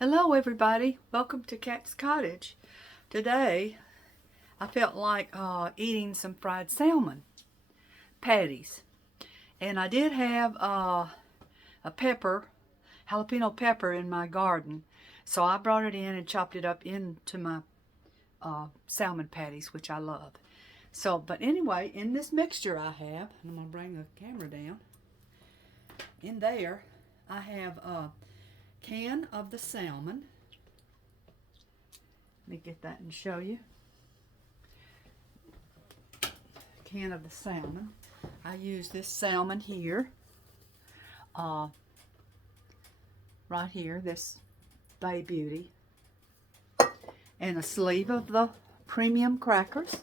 Hello everybody, welcome to Cat's Cottage. Today I felt like eating some fried salmon patties, and I did have a jalapeno pepper in my garden, so I brought it in and chopped it up into my salmon patties, which I love. But anyway, in this mixture I have, and I'm going to bring the camera down, in there I have a can of the salmon. Let me get that and show you. Can of the salmon. I use this salmon here, right here, this Bay Beauty, and a sleeve of the premium crackers,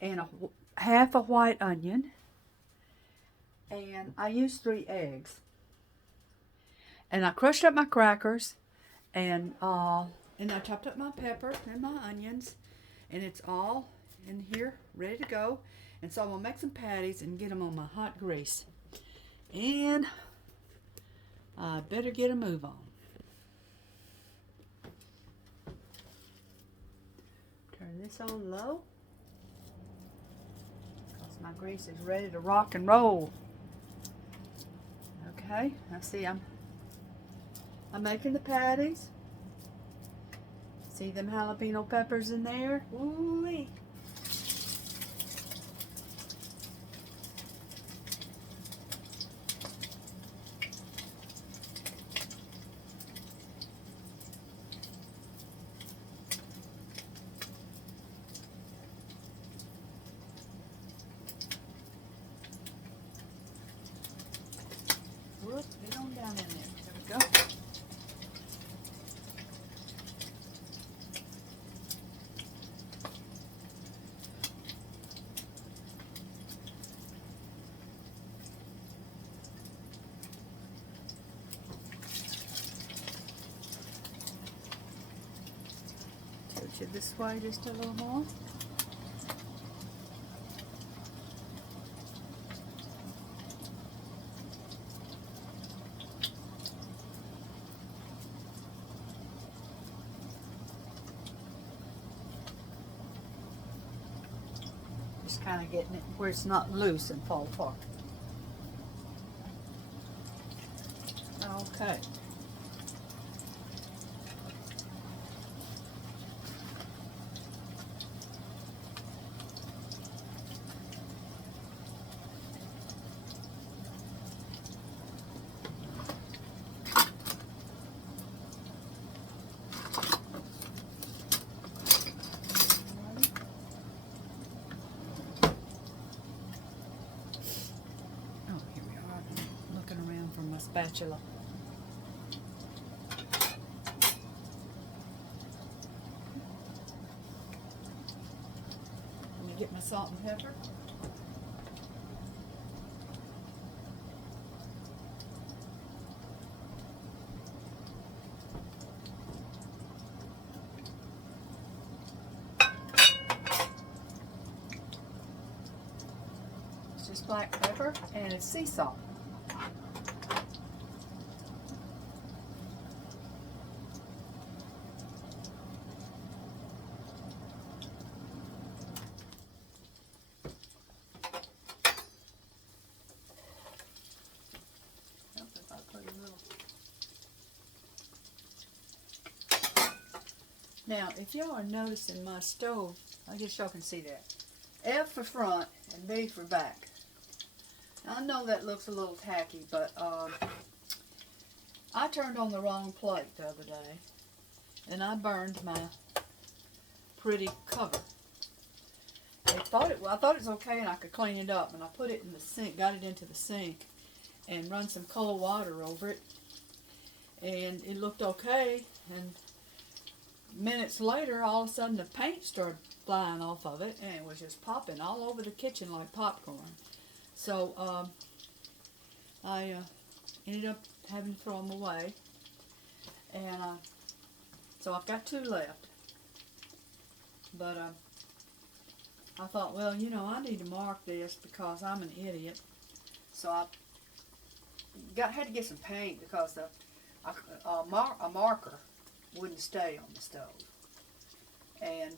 and half a white onion, and I used 3 eggs. And I crushed up my crackers, and I chopped up my pepper and my onions, and it's all in here ready to go. And so I'm gonna make some patties and get them on my hot grease, and I better get a move on. Turn this on low because my grease is ready to rock and roll. Okay, now see, I'm making the patties. See them jalapeno peppers in there? Ooh-wee. Whoop, get on down in there. There we go. Tilt it this way just a little more. Just kind of getting it where it's not loose and fall apart. Okay. Spatula. Let me get my salt and pepper. It's just black pepper and it's sea salt. Now, if y'all are noticing my stove, I guess y'all can see that. F for front and B for back. Now, I know that looks a little tacky, but I turned on the wrong plate the other day, and I burned my pretty cover. I thought it was okay and I could clean it up, and I put it in the sink, got it into the sink, and run some cold water over it, and it looked okay. And minutes later, all of a sudden the paint started flying off of it, and it was just popping all over the kitchen like popcorn. So I ended up having to throw them away, and so I've got 2 left. But I thought, well, you know, I need to mark this because I'm an idiot. So I had to get some paint because a marker wouldn't stay on the stove. And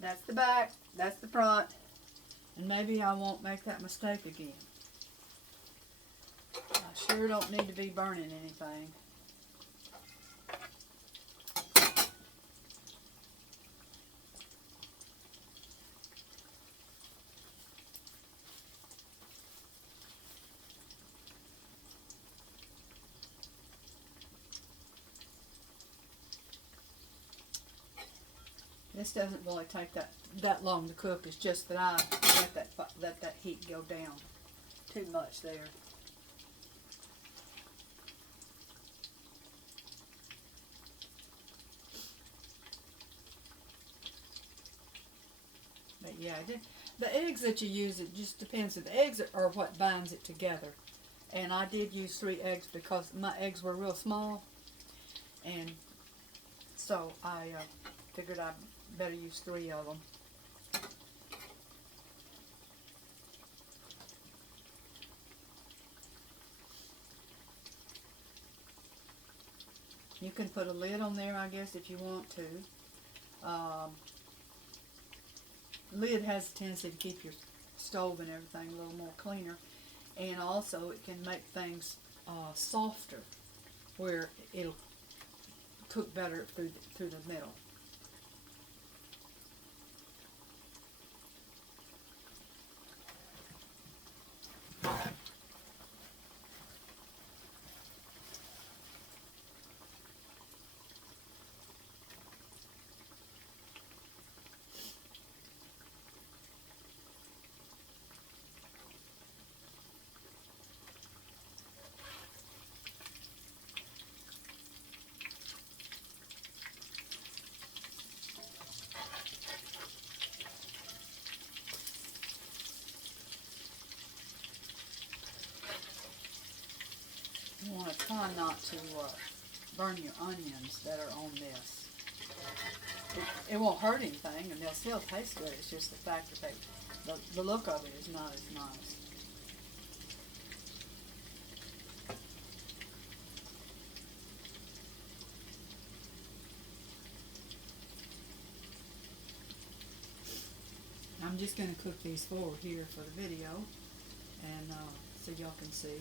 that's the back, that's the front, and maybe I won't make that mistake again. I sure don't need to be burning anything. This doesn't really take that long to cook. It's just that I let that heat go down too much there. But yeah, the eggs that you use, it just depends. The eggs are what binds it together. And I did use 3 eggs because my eggs were real small. And so I figured I'd better use 3 of them. You can put a lid on there, I guess, if you want to. Lid has a tendency to keep your stove and everything a little more cleaner, and also it can make things softer, where it'll cook better through the middle. You want to try not to burn your onions that are on this. It won't hurt anything, and they'll still taste good. It's just the fact that the look of it is not as nice. I'm just going to cook these forward here for the video, and so y'all can see.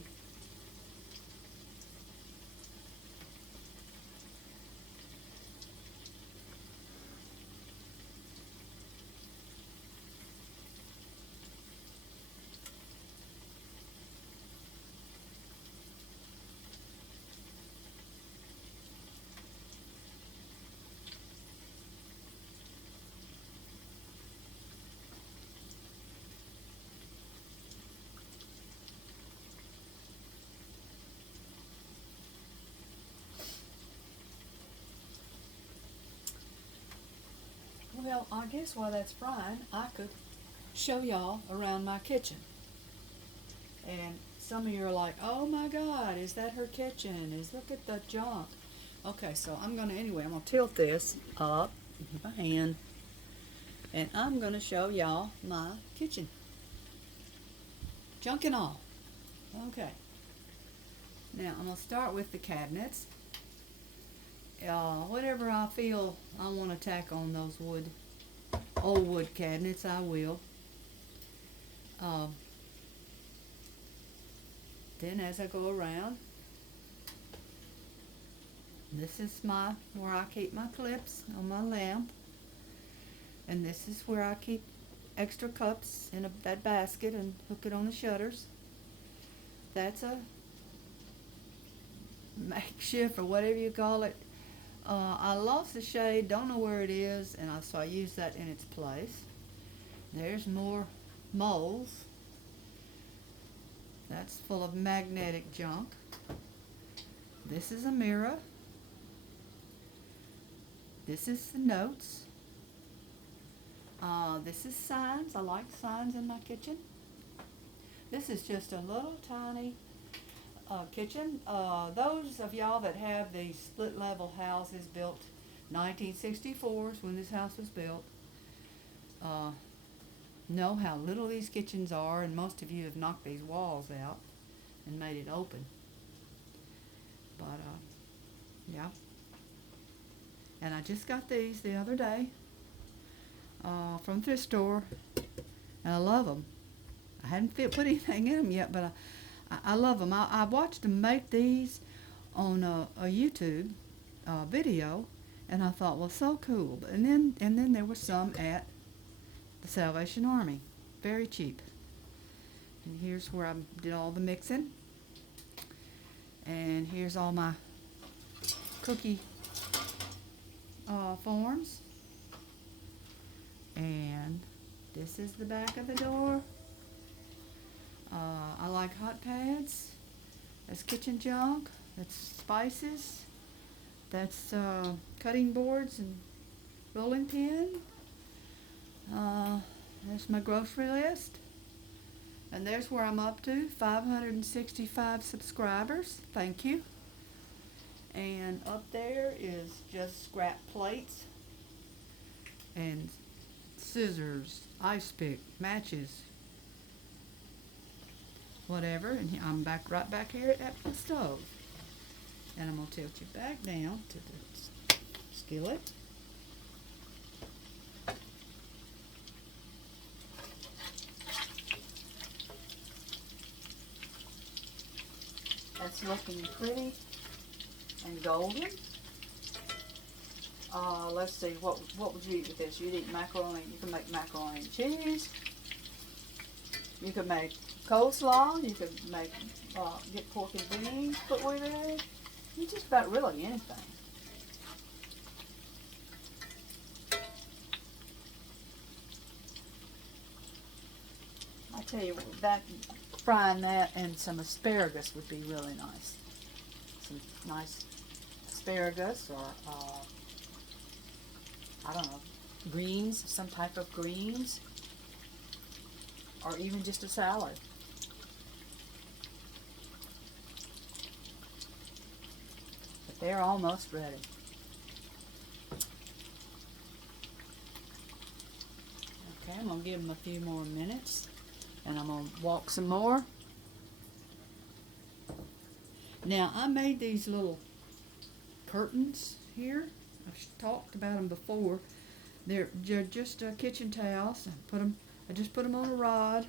Well, I guess while that's frying, I could show y'all around my kitchen. And some of you are like, oh my God, is that her kitchen? Look at the junk. Okay, so I'm going to tilt this up with my hand, and I'm going to show y'all my kitchen. Junk and all. Okay. Now, I'm going to start with the cabinets. Whatever I feel I want to tack on those old wood cabinets, I will. Then as I go around, this is where I keep my clips on my lamp, and this is where I keep extra cups in that basket and hook it on the shutters. That's a makeshift, or whatever you call it. I lost the shade, don't know where it is, and so I use that in its place. There's more molds. That's full of magnetic junk. This is a mirror. This is the notes. This is signs. I like signs in my kitchen. This is just a little tiny kitchen. Those of y'all that have these split level houses built 1964s, when this house was built, know how little these kitchens are, and most of you have knocked these walls out and made it open. But Yeah. And I just got these the other day from the thrift store, and I love them. I hadn't put anything in them yet, but I love them. I watched them make these on a YouTube video, and I thought, well, so cool. And then there were some at the Salvation Army, very cheap. And here's where I did all the mixing. And here's all my cookie forms. And this is the back of the door. I like hot pads. That's kitchen junk. That's spices. That's cutting boards and rolling pin. There's my grocery list. And there's where I'm up to, 565 subscribers. Thank you. And up there is just scrap plates and scissors, ice pick, matches, whatever. And I'm right back here at the stove. And I'm going to tilt you back down to the skillet. That's looking pretty and golden. Let's see, what would you eat with this? You'd eat macaroni. You can make macaroni and cheese. You could make coleslaw. You could make get pork and beans put with it. You just about really anything. I tell you that frying that and some asparagus would be really nice. Some nice asparagus or I don't know, greens, some type of greens, or even just a salad. But they're almost ready. Okay, I'm going to give them a few more minutes, and I'm going to walk some more. Now, I made these little curtains here. I've talked about them before. They're just kitchen towels. I just put them on a rod,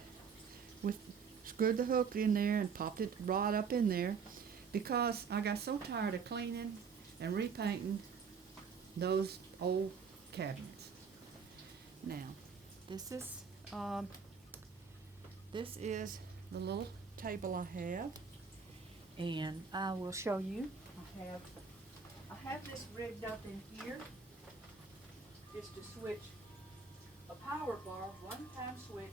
screwed the hook in there and popped the rod up in there, because I got so tired of cleaning and repainting those old cabinets. Now, this is the little table I have, and I will show you. I have this rigged up in here just to switch a power bar, one-time switch,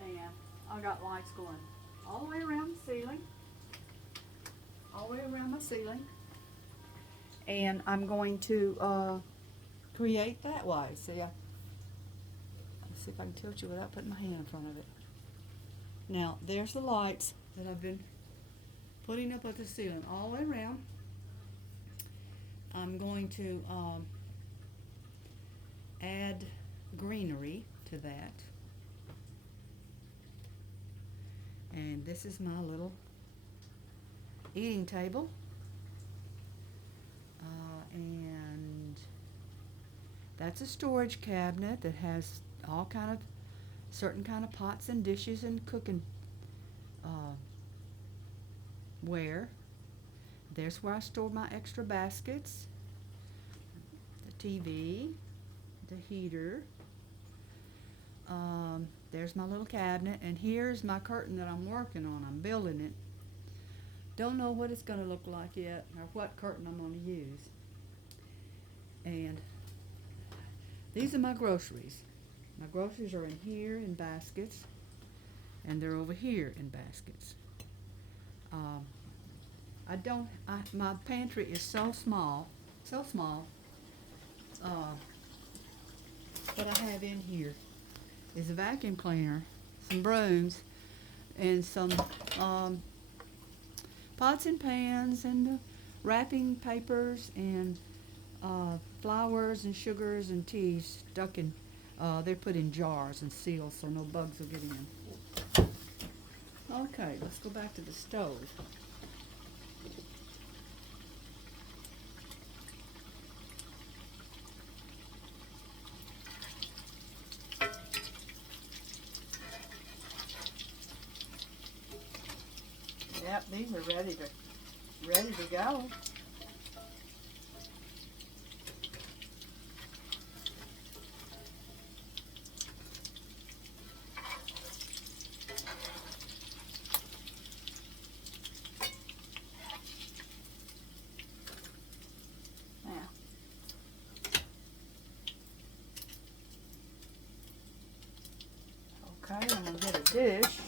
and I got lights going all the way around the ceiling, all the way around my ceiling, and I'm going to create that way. See, let's see if I can tilt you without putting my hand in front of it. Now, there's the lights that I've been putting up at the ceiling all the way around. I'm going to add greenery to that. And this is my little eating table. And that's a storage cabinet that has all certain kind of pots and dishes and cooking ware. There's where I store my extra baskets, the TV, the heater. There's my little cabinet, and here's my curtain that I'm working on. I'm building it. Don't know what it's going to look like yet, or what curtain I'm going to use. And these are my groceries. My groceries are in here in baskets, and they're over here in baskets. My pantry is so small. What I have in here is a vacuum cleaner, some brooms, and some pots and pans, and wrapping papers, and flours and sugars and teas stuck in. They're put in jars and sealed so no bugs will get in. Okay, let's go back to the stove. These are ready to go. Okay, I'm going to get a dish.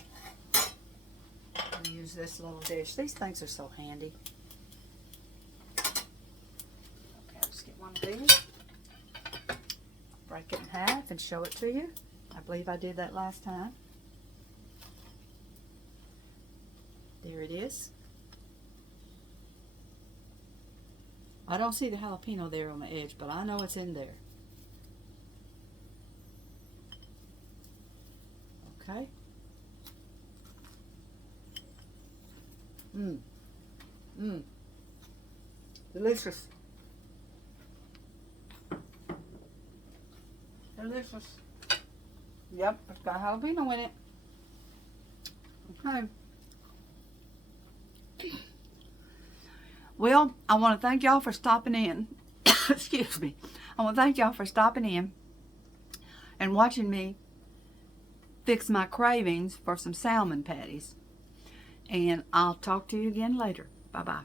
I'll use this little dish. These things are so handy. Okay, I'll just get one of these. Break it in half and show it to you. I believe I did that last time. There it is. I don't see the jalapeno there on the edge, but I know it's in there. Okay. Delicious. Delicious. Yep, it's got jalapeno in it. Okay. Well, I want to thank y'all for stopping in. Excuse me. I want to thank y'all for stopping in and watching me fix my cravings for some salmon patties. And I'll talk to you again later. Bye-bye.